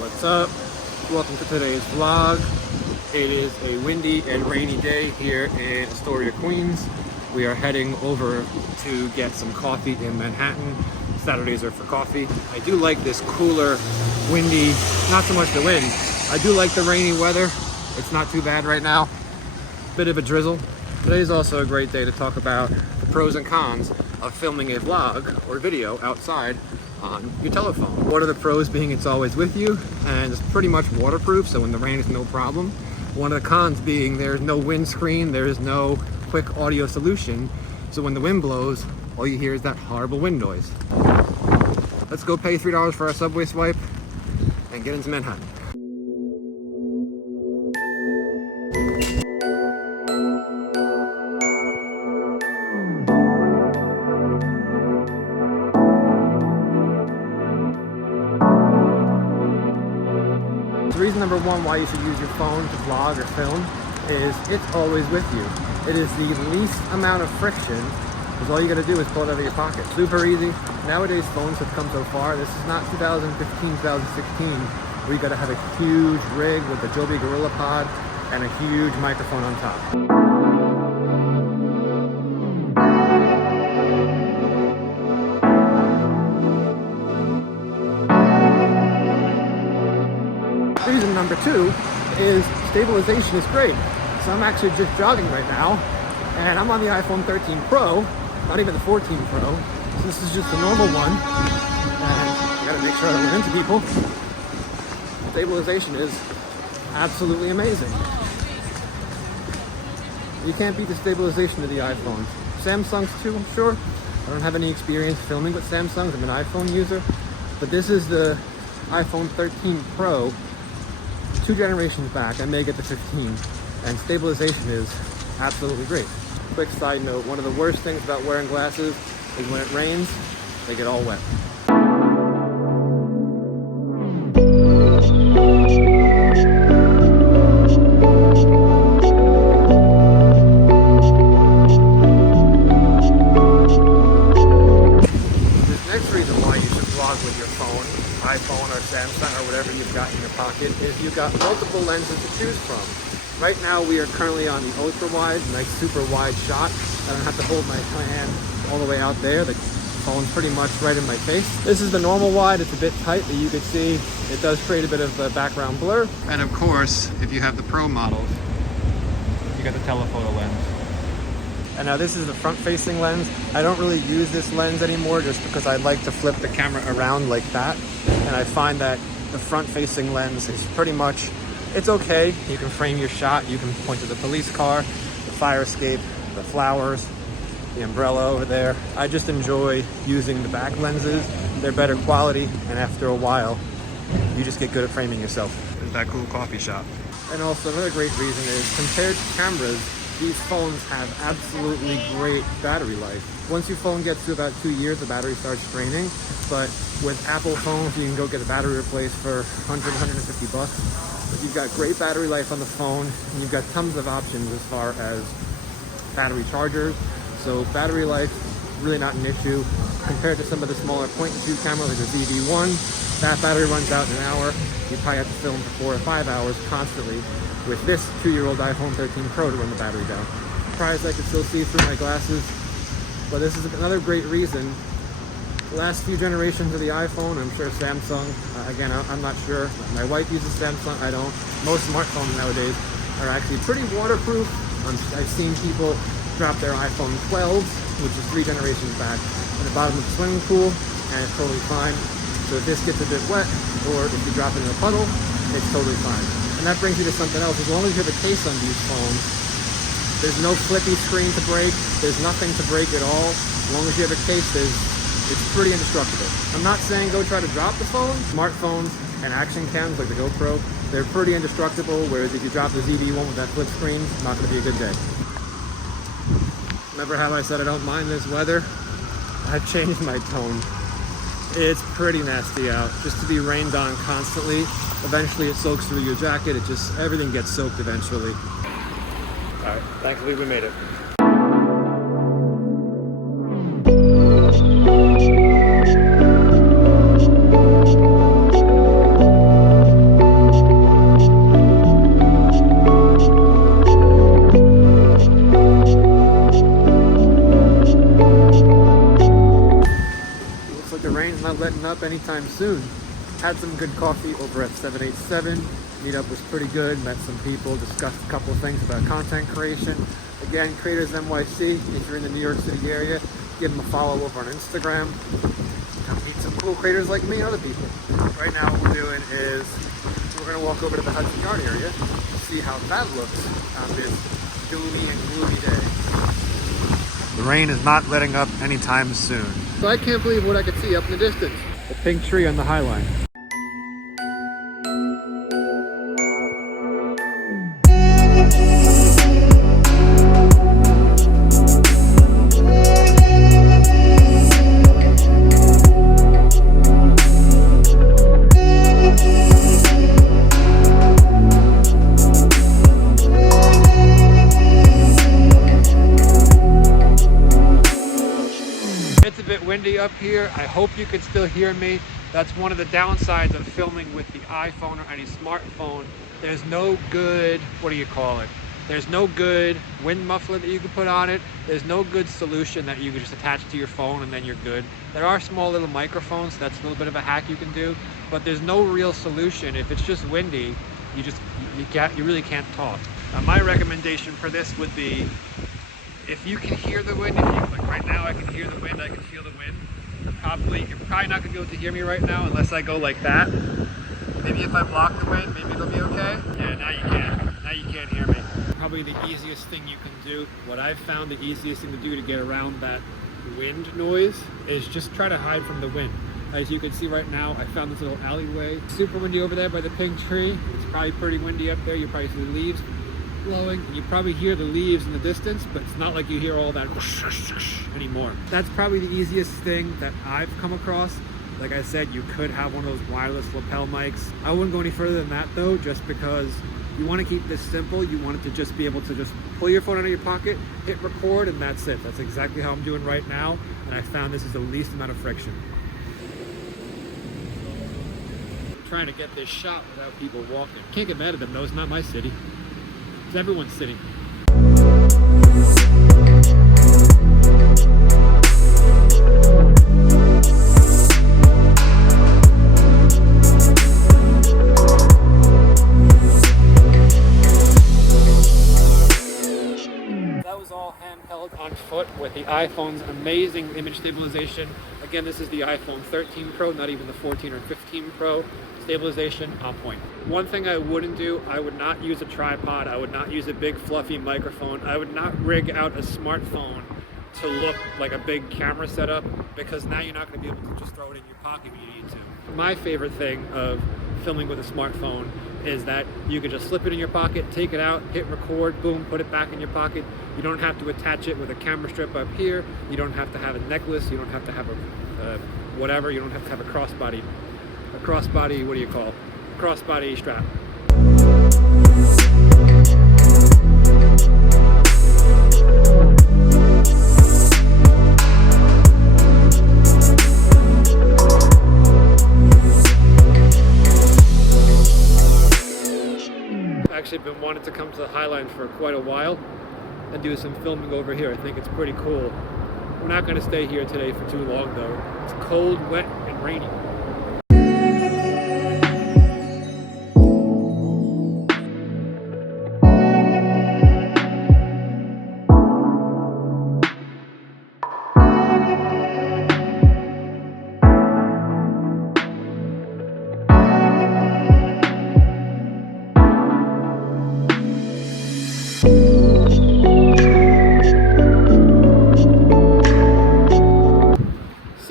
What's up? Welcome to today's vlog. It is a windy and rainy day here in Astoria, Queens. We are heading over to get some coffee in Manhattan. Saturdays are for coffee. I do like this cooler, windy, not so much the wind. I do like the rainy weather. It's not too bad right now. Bit of a drizzle. Today's also a great day to talk about the pros and cons of filming a vlog or video outside on your telephone. One of the pros being it's always with you and it's pretty much waterproof, so when the rain is no problem. One of the cons being there's no windscreen, there's no quick audio solution, so when the wind blows, all you hear is that horrible wind noise. Let's go pay $3 for our subway swipe and get into Manhattan. Reason number one why you should use your phone to vlog or film is it's always with you. It is the least amount of friction, because all you gotta do is pull it out of your pocket. Super easy. Nowadays phones have come so far. This is not 2015, 2016, where you gotta have a huge rig with a Joby Gorilla Pod and a huge microphone on top. Reason number two is stabilization is great. So I'm actually just jogging right now, and I'm on the iPhone 13 Pro, not even the 14 Pro. So this is just the normal one, and I gotta make sure I don't run into people. Stabilization is absolutely amazing. You can't beat the stabilization of the iPhone. Samsung's too, I'm sure. I don't have any experience filming with Samsungs. I'm an iPhone user, but this is the iPhone 13 Pro. 2 generations back. I may get the 15, and stabilization is absolutely great. Quick side note, one of the worst things about wearing glasses is when it rains, they get all wet. This next reason why you should vlog with your phone, iPhone or Samsung or whatever you've got in your pocket, is you've got multiple lenses to choose from. Right now we are currently on the ultra wide, nice super wide shot. I don't have to hold my hand all the way out there. The phone's pretty much right in my face. This is the normal wide. It's a bit tight, but you can see it does create a bit of a background blur. And of course, if you have the Pro models, you got the telephoto lens. And now this is the front-facing lens. I don't really use this lens anymore just because I like to flip the camera around like that. And I find that the front-facing lens is pretty much, it's okay. You can frame your shot. You can point to the police car, the fire escape, the flowers, the umbrella over there. I just enjoy using the back lenses. They're better quality, and after a while, you just get good at framing yourself. There's that cool coffee shop. And also another great reason is compared to cameras, these phones have absolutely great battery life. Once your phone gets to about 2 years, the battery starts draining. But with Apple phones, you can go get a battery replaced for 100, 150 bucks. But you've got great battery life on the phone, and you've got tons of options as far as battery chargers. So battery life, really not an issue. Compared to some of the smaller point-and-shoot cameras like the ZV-1, that battery runs out in an hour. You probably have to film for 4 or 5 hours constantly with this 2-year-old iPhone 13 Pro to run the battery down. Surprised I could still see through my glasses, but this is another great reason. Last few generations of the iPhone, I'm sure Samsung, again, I'm not sure. My wife uses Samsung, I don't. Most smartphones nowadays are actually pretty waterproof. I've seen people drop their iPhone 12s, which is 3 generations back, at the bottom of the swimming pool, and it's totally fine. So if this gets a bit wet, or if you drop it in a puddle, it's totally fine. And that brings you to something else. As long as you have a case on these phones, there's no flippy screen to break. There's nothing to break at all. As long as you have a case, it's pretty indestructible. I'm not saying go try to drop the phone. Smartphones and action cams like the GoPro, they're pretty indestructible, whereas if you drop the ZV-1 with that flip screen, it's not gonna be a good day. Remember how I said I don't mind this weather? I've changed my tone. It's pretty nasty out. Just to be rained on constantly, eventually it soaks through your jacket. Everything gets soaked eventually. All right, thankfully we made it. up anytime soon. Had some good coffee over at 787. Meetup was pretty good. Met some people, discussed a couple of things about content creation. Again, Creators NYC, if you're in the New York City area, give them a follow over on Instagram. Come meet some cool creators like me and other people. Right now what we're doing is we're going to walk over to the Hudson Yard area, see how that looks on this gloomy and gloomy day. The rain is not letting up anytime soon. So I can't believe what I could see up in the distance. The pink tree on the High Line. Windy up here. I hope you can still hear me. That's one of the downsides of filming with the iPhone or any smartphone. There's no good, what do you call it? There's no good wind muffler that you can put on it. There's no good solution that you can just attach to your phone and then you're good. There are small little microphones, so that's a little bit of a hack you can do, but there's no real solution. If it's just windy, you really can't talk. My recommendation for this would be, if you can hear the wind, like right now I can hear the wind, I can feel the wind. You're probably not gonna be able to hear me right now unless I go like that. Maybe if I block the wind, maybe it'll be okay. Yeah, now you can't. Now you can't hear me. Probably the easiest thing you can do, what I've found the easiest thing to do to get around that wind noise is just try to hide from the wind. As you can see right now, I found this little alleyway. Super windy over there by the pink tree. It's probably pretty windy up there. You probably see the leaves blowing, and you probably hear the leaves in the distance, but it's not like you hear all that anymore. That's probably the easiest thing that I've come across. Like I said, you could have one of those wireless lapel mics. I wouldn't go any further than that though, just because you want to keep this simple. You want it to just be able to just pull your phone out of your pocket, hit record, and that's it. That's exactly how I'm doing right now, and I found this is the least amount of friction. I'm trying to get this shot without people walking. Can't get mad at them though, it's not my city. It's everyone's city. That was all handheld on foot with the iPhone's amazing image stabilization. Again, this is the iPhone 13 Pro, not even the 14 or 15 Pro. Stabilization on point. One thing I wouldn't do, I would not use a tripod. I would not use a big fluffy microphone. I would not rig out a smartphone to look like a big camera setup, because now you're not going to be able to just throw it in your pocket when you need to. My favorite thing of filming with a smartphone is that you can just slip it in your pocket, take it out, hit record, boom, put it back in your pocket. You don't have to attach it with a camera strip up here. You don't have to have a necklace. You don't have to have a whatever. You don't have to have a crossbody, what do you call it? Crossbody strap. I've actually been wanting to come to the High Line for quite a while and do some filming over here. I think it's pretty cool. We're not going to stay here today for too long though. It's cold, wet, and rainy.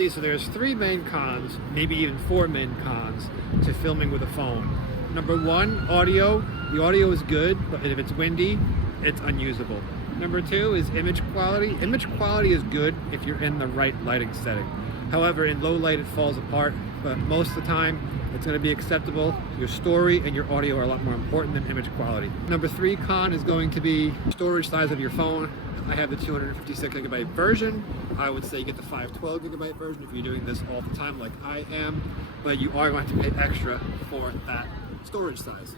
So there's 3 main cons, maybe even 4 main cons to filming with a phone. Number 1, audio. The audio is good, but if it's windy, it's unusable. Number 2 is image quality. Image quality is good if you're in the right lighting setting. However, in low light it falls apart, but most of the time it's going to be acceptable. Your story and your audio are a lot more important than image quality. Number 3 con is going to be storage size of your phone. I have the 256 gigabyte version. I would say get the 512 gigabyte version if you're doing this all the time like I am, but you are going to pay extra for that storage size.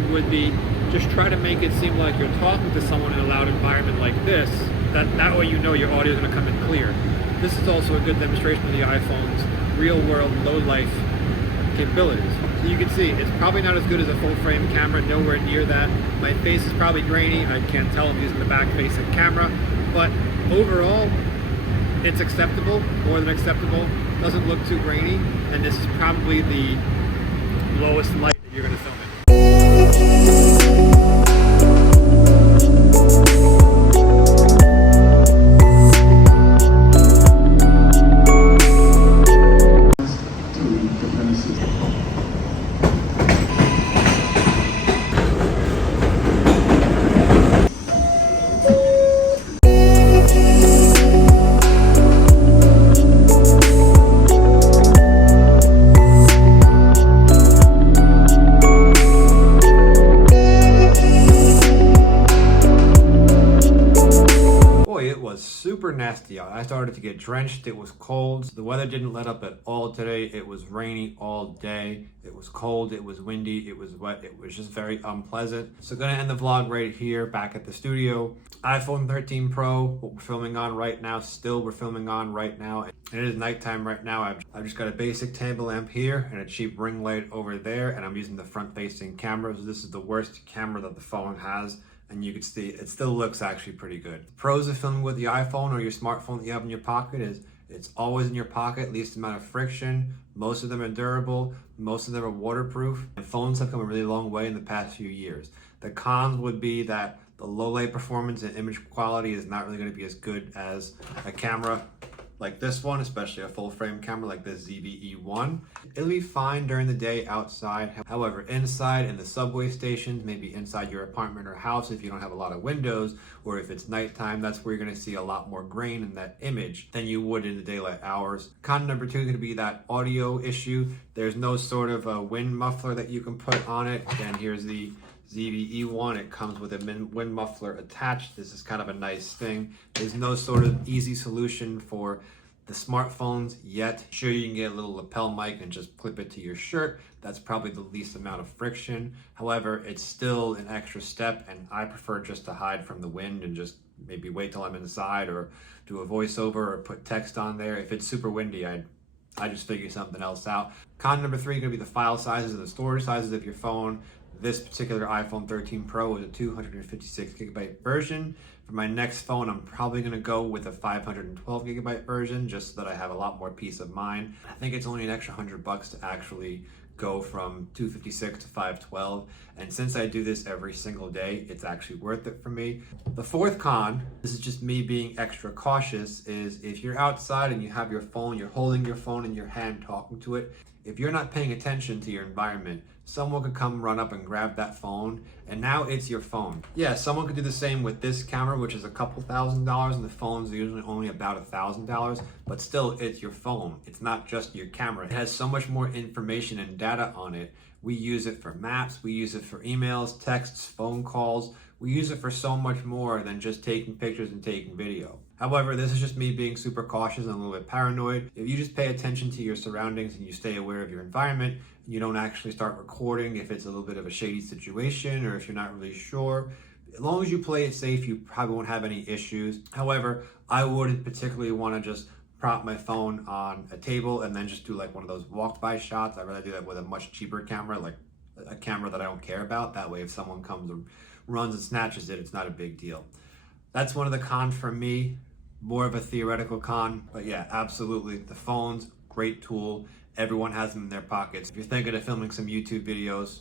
recommend would be just try to make it seem like you're talking to someone in a loud environment like this. That way you know your audio is going to come in clear. This is also a good demonstration of the iPhone's real-world, low-life capabilities. So you can see it's probably not as good as a full-frame camera, nowhere near that. My face is probably grainy. I can't tell I'm using the back-facing camera, but overall, it's acceptable, more than acceptable. Doesn't look too grainy, and this is probably the lowest light that you're going to film in. It was super nasty out. I started to get drenched. It was cold. The weather didn't let up at all today. It was rainy all day. It was cold. It was windy. It was wet. It was just very unpleasant. So gonna end the vlog right here back at the studio. iPhone 13 Pro, what we're filming on right now. We're filming on right now. It is nighttime right now. I've just got a basic table lamp here and a cheap ring light over there, and I'm using the front-facing camera. So this is the worst camera that the phone has. And you can see it still looks actually pretty good. The pros of filming with the iPhone or your smartphone that you have in your pocket is it's always in your pocket, least amount of friction. Most of them are durable, most of them are waterproof. And phones have come a really long way in the past few years. The cons would be that the low light performance and image quality is not really going to be as good as a camera like this one, especially a full frame camera like this ZVE1. It'll be fine during the day outside. However, inside in the subway stations, maybe inside your apartment or house, if you don't have a lot of windows, or if it's nighttime, that's where you're gonna see a lot more grain in that image than you would in the daylight hours. Con number two is gonna be that audio issue. There's no sort of a wind muffler that you can put on it. Again, here's the ZVE1, it comes with a wind muffler attached. This is kind of a nice thing. There's no sort of easy solution for the smartphones yet. Sure, you can get a little lapel mic and just clip it to your shirt. That's probably the least amount of friction. However, it's still an extra step, and I prefer just to hide from the wind and just maybe wait till I'm inside or do a voiceover or put text on there. If it's super windy, I just figure something else out. Con number three is gonna be the file sizes and the storage sizes of your phone. This particular iPhone 13 Pro is a 256 gigabyte version. For my next phone, I'm probably gonna go with a 512 gigabyte version just so that I have a lot more peace of mind. I think it's only an extra $100 to actually go from 256 to 512. And since I do this every single day, it's actually worth it for me. The fourth con, this is just me being extra cautious, is if you're outside and you have your phone, you're holding your phone in your hand talking to it, if you're not paying attention to your environment, someone could come run up and grab that phone, and now it's your phone. Yeah, someone could do the same with this camera, which is a couple $1,000s, and the phone's usually only about $1,000, but still, it's your phone. It's not just your camera. It has so much more information and data on it. We use it for maps, we use it for emails, texts, phone calls. We use it for so much more than just taking pictures and taking video. However, this is just me being super cautious and a little bit paranoid. If you just pay attention to your surroundings and you stay aware of your environment, you don't actually start recording if it's a little bit of a shady situation or if you're not really sure, as long as you play it safe, you probably won't have any issues. However, I wouldn't particularly want to just prop my phone on a table and then just do like one of those walk-by shots. I'd rather do that with a much cheaper camera, like a camera that I don't care about. That way, if someone comes and runs and snatches it, it's not a big deal. That's one of the cons for me. More of a theoretical con, but yeah, absolutely. The phone's great tool. Everyone has them in their pockets. If you're thinking of filming some YouTube videos,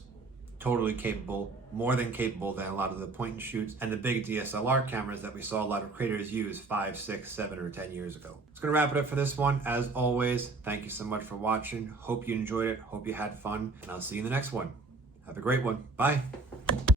totally capable, more than capable than a lot of the point and shoots and the big DSLR cameras that we saw a lot of creators use 5, 6, 7, or 10 years ago. It's gonna wrap it up for this one. As always, thank you so much for watching. Hope you enjoyed it. Hope you had fun, and I'll see you in the next one. Have a great one. Bye.